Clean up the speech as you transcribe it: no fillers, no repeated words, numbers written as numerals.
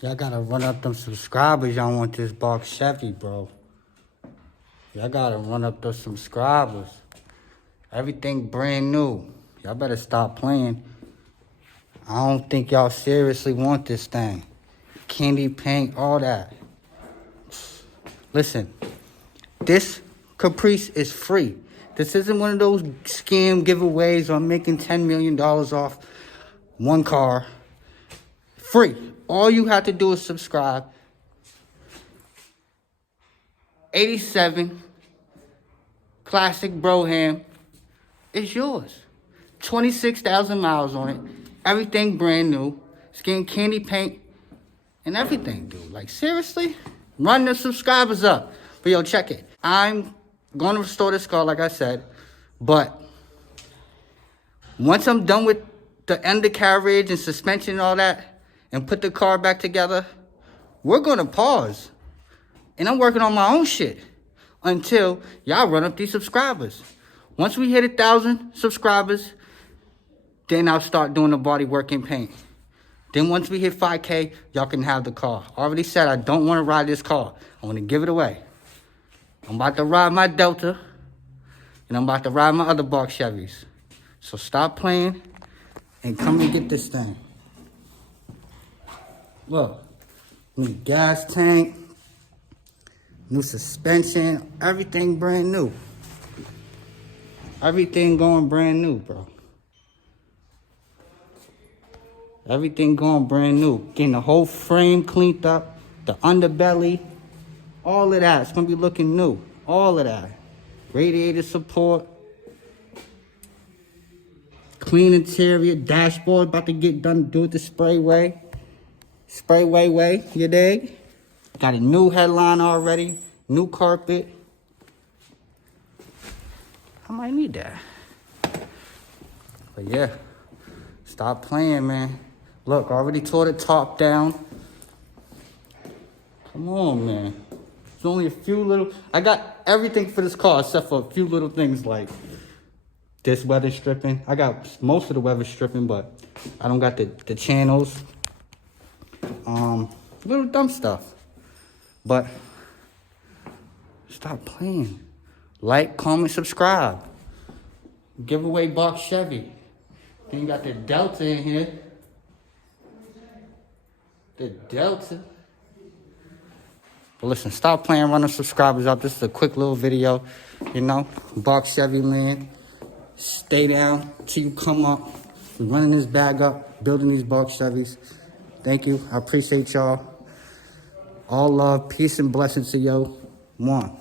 Y'all gotta run up them subscribers. Y'all want this box Chevy, bro. Y'all gotta run up those subscribers. Everything brand new. Y'all better stop playing. I don't think y'all seriously want this thing. Candy paint, all that. Listen, this Caprice is free. This isn't one of those scam giveaways or I'm making $10 million off one car. Free. All you have to do is subscribe. 87 Classic Broham is yours. 26,000 miles on it. Everything brand new. It's getting candy paint and everything, dude. Like, seriously? Run the subscribers up. But yo, check it. I'm going to restore this car, like I said. But once I'm done with the undercarriage and suspension and all that, and put the car back together, we're going to pause. And I'm working on my own shit until y'all run up these subscribers. Once we hit 1,000 subscribers, then I'll start doing the body work and paint. Then once we hit 5K, y'all can have the car. I already said I don't want to ride this car. I want to give it away. I'm about to ride my Delta, and I'm about to ride my other box Chevys. So stop playing and come and get this thing. Look, new gas tank, new suspension, everything brand new. Everything going brand new, bro. Everything going brand new. Getting the whole frame cleaned up, the underbelly, all of that. It's going to be looking new. All of that. Radiator support. Clean interior, dashboard about to get done. Do it the sprayway. Sprayway way, you dig? Got a new headline already. New carpet. I might need that. But yeah, stop playing, man. Look, I already tore the top down. Come on, man. There's only a few little... I got everything for this car except for a few little things like this weather stripping. I got most of the weather stripping, but I don't got the channels. Little dumb stuff. But stop playing. Like, comment, subscribe. Giveaway box Chevy. Then you got the Delta in here. The Delta. But listen, stop playing, run the subscribers up. This is a quick little video. You know, box Chevy land. Stay down till you come up. We're running this bag up, building these box Chevys. Thank you. I appreciate y'all. All love, peace, and blessings to you. One.